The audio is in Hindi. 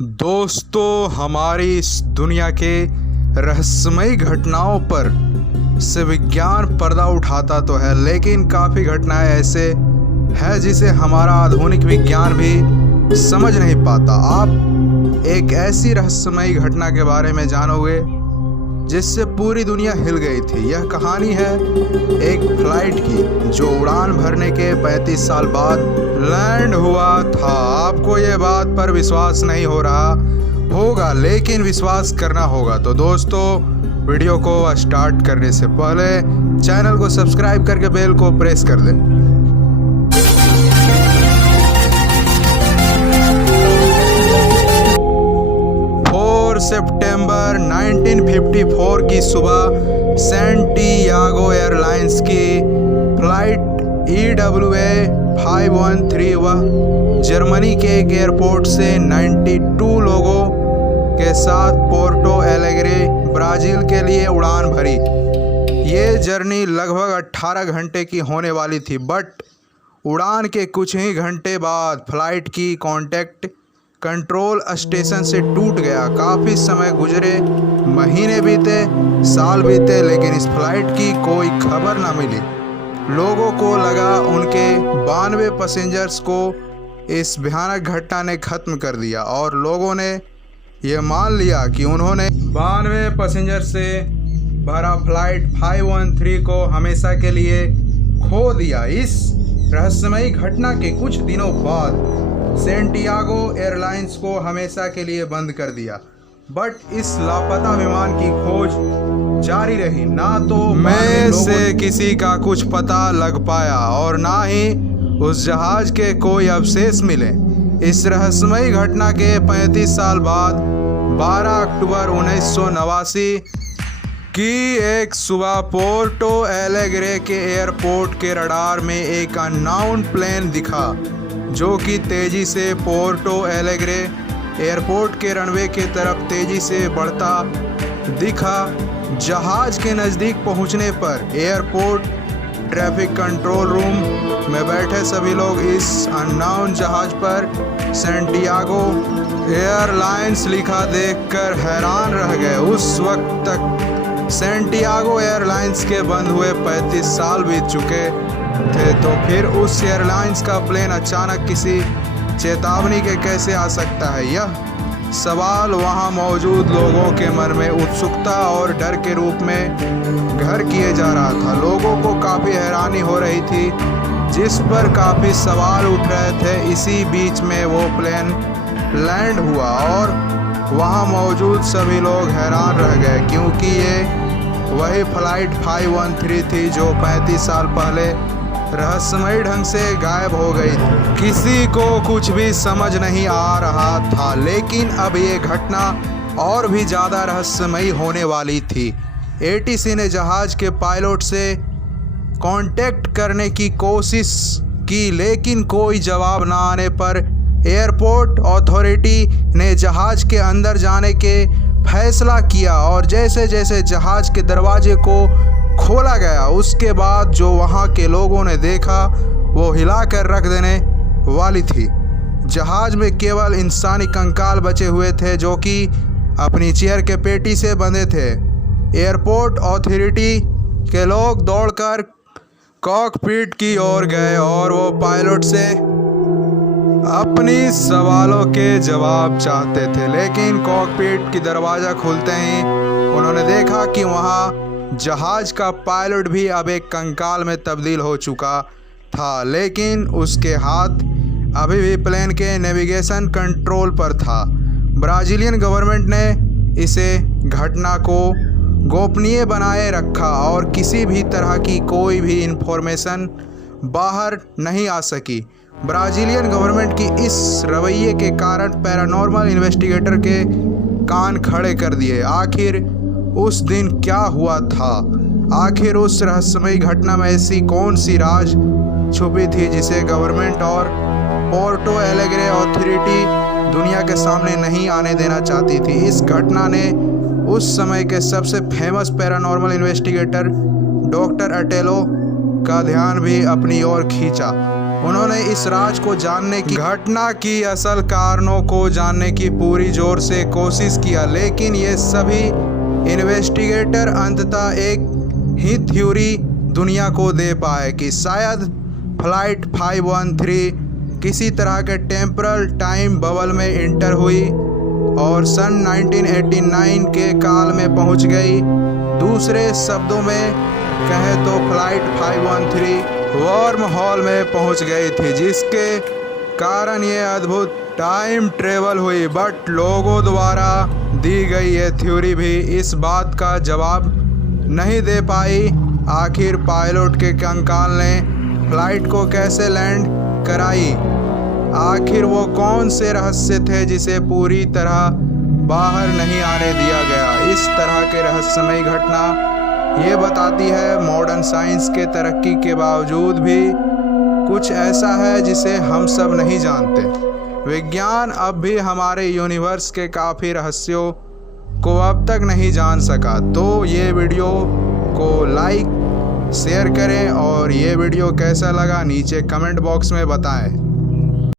दोस्तों, हमारी इस दुनिया के रहस्यमयी घटनाओं पर से विज्ञान पर्दा उठाता तो है, लेकिन काफ़ी घटनाएं ऐसे हैं जिसे हमारा आधुनिक विज्ञान भी समझ नहीं पाता। आप एक ऐसी रहस्यमयी घटना के बारे में जानोगे जिससे पूरी दुनिया हिल गई थी। यह कहानी है एक फ्लाइट की जो उड़ान भरने के 35 साल बाद लैंड हुआ था। आपको ये बात पर विश्वास नहीं हो रहा होगा, लेकिन विश्वास करना होगा। तो दोस्तों, वीडियो को स्टार्ट करने से पहले चैनल को सब्सक्राइब करके बेल को प्रेस कर दें। सितंबर 1954 की सुबह सैंटियागो एयरलाइंस की फ्लाइट EWA 513 वह जर्मनी के एक एयरपोर्ट से 92 लोगों के साथ पोर्टो एलेग्रे ब्राज़ील के लिए उड़ान भरी। ये जर्नी लगभग 18 घंटे की होने वाली थी, बट उड़ान के कुछ ही घंटे बाद फ्लाइट की कॉन्टैक्ट कंट्रोल स्टेशन से टूट गया। काफ़ी समय गुजरे, महीने बीते, साल बीते, लेकिन इस फ्लाइट की कोई खबर ना मिली। लोगों को लगा उनके 92 पैसेंजर्स को इस भयानक घटना ने ख़त्म कर दिया, और लोगों ने यह मान लिया कि उन्होंने 92 पैसेंजर से भरा फ्लाइट 513 को हमेशा के लिए खो दिया। इस रहस्यमयी घटना के कुछ दिनों बाद सैंटियागो एयरलाइंस को हमेशा के लिए बंद कर दिया, बट इस लापता विमान की खोज जारी रही। ना तो में से किसी का कुछ पता लग पाया और ना ही उस जहाज के कोई अवशेष मिले। इस रहस्यमयी घटना के 35 साल बाद 12 अक्टूबर 1989 की एक सुबह पोर्टो एलेग्रे के एयरपोर्ट के रडार में एक अननोन प्लेन दिखा, जो कि तेज़ी से पोर्टो एलेग्रे एयरपोर्ट के रनवे के तरफ तेज़ी से बढ़ता दिखा। जहाज के नज़दीक पहुंचने पर एयरपोर्ट ट्रैफिक कंट्रोल रूम में बैठे सभी लोग इस अननोन जहाज पर सैंटियागो एयरलाइंस लिखा देखकर हैरान रह गए। उस वक्त तक सैंटियागो एयरलाइंस के बंद हुए 35 साल बीत चुके थे, तो फिर उस एयरलाइंस का प्लेन अचानक किसी चेतावनी के कैसे आ सकता है? यह सवाल वहां मौजूद लोगों के मन में उत्सुकता और डर के रूप में घर किए जा रहा था। लोगों को काफ़ी हैरानी हो रही थी, जिस पर काफ़ी सवाल उठ रहे थे। इसी बीच में वो प्लेन लैंड हुआ और वहां मौजूद सभी लोग हैरान रह गए, क्योंकि ये वही फ्लाइट 513 थी जो 35 साल पहले रहस्यमयी ढंग से गायब हो गई थी। किसी को कुछ भी समझ नहीं आ रहा था, लेकिन अब ये घटना और भी ज़्यादा रहस्यमयी होने वाली थी। ATC ने जहाज़ के पायलट से कांटेक्ट करने की कोशिश की, लेकिन कोई जवाब न आने पर एयरपोर्ट अथॉरिटी ने जहाज़ के अंदर जाने के फैसला किया, और जैसे जैसे जहाज़ के दरवाजे को खोला गया, उसके बाद जो वहाँ के लोगों ने देखा वो हिला कर रख देने वाली थी। जहाज़ में केवल इंसानी कंकाल बचे हुए थे, जो कि अपनी चेयर के पेटी से बंधे थे। एयरपोर्ट अथॉरिटी के लोग दौड़कर कॉकपिट की ओर गए और वो पायलट से अपनी सवालों के जवाब चाहते थे, लेकिन कॉकपिट की दरवाज़ा खुलते ही उन्होंने देखा कि वहाँ जहाज़ का पायलट भी अब एक कंकाल में तब्दील हो चुका था, लेकिन उसके हाथ अभी भी प्लेन के नेविगेशन कंट्रोल पर था। ब्राज़ीलियन गवर्नमेंट ने इसे घटना को गोपनीय बनाए रखा और किसी भी तरह की कोई भी इंफॉर्मेशन बाहर नहीं आ सकी। ब्राज़ीलियन गवर्नमेंट की इस रवैये के कारण पैरानॉर्मल इन्वेस्टिगेटर के कान खड़े कर दिए। आखिर उस दिन क्या हुआ था? आखिर उस रहस्यमयी घटना में ऐसी कौन सी राज छुपी थी जिसे गवर्नमेंट और पोर्टो एलेग्रे अथॉरिटी दुनिया के सामने नहीं आने देना चाहती थी? इस घटना ने उस समय के सबसे फेमस पैरानॉर्मल इन्वेस्टिगेटर डॉक्टर अटेलो का ध्यान भी अपनी ओर खींचा। उन्होंने इस राज को जानने की, घटना की असल कारणों को जानने की पूरी जोर से कोशिश किया, लेकिन ये सभी इन्वेस्टिगेटर अंततः एक ही थ्योरी दुनिया को दे पाए कि शायद फ्लाइट 513 किसी तरह के टेम्परल टाइम बबल में इंटर हुई और सन 1989 के काल में पहुंच गई। दूसरे शब्दों में कहे तो फ्लाइट 513 वर्म हॉल में पहुंच गई थी, जिसके कारण ये अद्भुत टाइम ट्रेवल हुई। बट लोगों द्वारा दी गई ये थ्योरी भी इस बात का जवाब नहीं दे पाई आखिर पायलट के कंकाल ने फ्लाइट को कैसे लैंड कराई। आखिर वो कौन से रहस्य थे जिसे पूरी तरह बाहर नहीं आने दिया गया। इस तरह के रहस्यमयी घटना ये बताती है मॉडर्न साइंस के तरक्की के बावजूद भी कुछ ऐसा है जिसे हम सब नहीं जानते। विज्ञान अब भी हमारे यूनिवर्स के काफ़ी रहस्यों को अब तक नहीं जान सका। तो ये वीडियो को लाइक शेयर करें और ये वीडियो कैसा लगा नीचे कमेंट बॉक्स में बताएं।